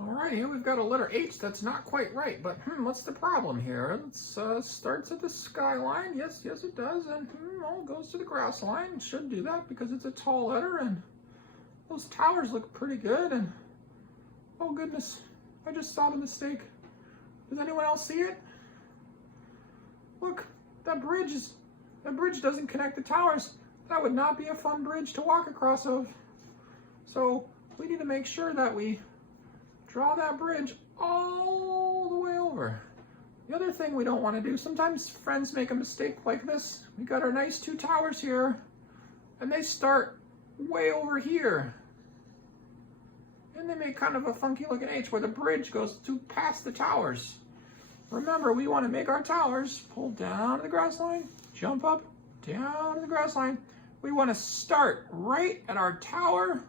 All right, here we've got a letter H that's not quite right, but what's the problem here? It starts at the skyline. Yes, it does, and well, goes to the grass line. It should do that because it's a tall letter, and those towers look pretty good. And oh goodness, I just saw the mistake. Does anyone else see it? Look, that bridge doesn't connect the towers. That would not be a fun bridge to walk across of. So we need to make sure that we draw that bridge all the way over. The other thing we don't want to do, sometimes friends make a mistake like this. We got our nice 2 towers here, and they start way over here. And they make kind of a funky looking H where the bridge goes past the towers. Remember, we want to make our towers pull down to the grass line, jump up, down to the grass line. We want to start right at our tower,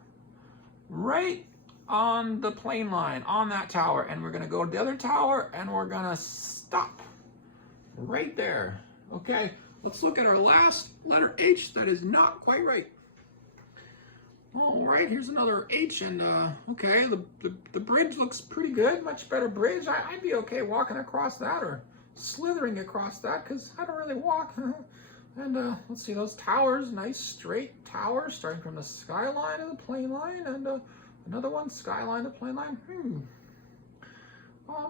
right on the plane line, on that tower, and we're going to go to the other tower, and we're going to stop right there. Okay, let's look at our last letter H that is not quite right. All right, here's another H, and okay, the bridge looks pretty good, much better bridge. I'd be okay walking across that or slithering across that because I don't really walk. And let's see, those towers, nice straight towers starting from the skyline to the plane line, and another one, skyline to plane line. I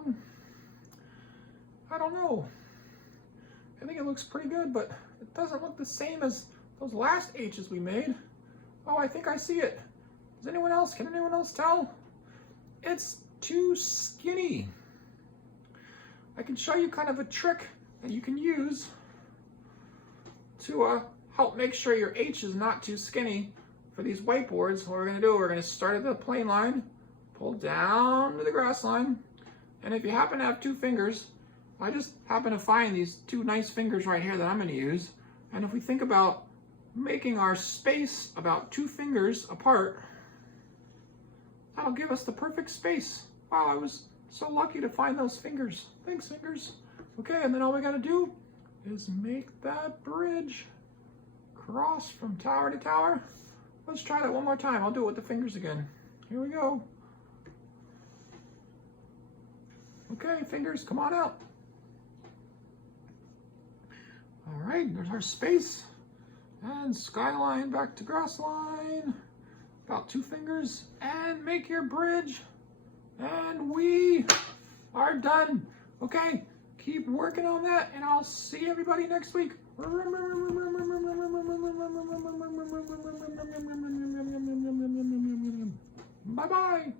don't know. I think it looks pretty good, but it doesn't look the same as those last H's we made. Oh, I think I see it. Can anyone else tell? It's too skinny. I can show you kind of a trick that you can use to help make sure your H is not too skinny for these whiteboards. What we're going to do, we're going to start at the plane line, pull down to the grass line, and if you happen to have 2 fingers, I just happen to find these 2 nice fingers right here that I'm going to use. And if we think about making our space about 2 fingers apart, that'll give us the perfect space. Wow, I was so lucky to find those fingers. Thanks, fingers. Okay, and then all we got to do is make that bridge cross from tower to tower. Let's try that one more time. I'll do it with the fingers again. Here we go. Okay, fingers, come on out. All right, there's our space. And skyline back to grass line. About 2 fingers. And make your bridge. And we are done. Okay, keep working on that, and I'll see everybody next week. Bye-bye.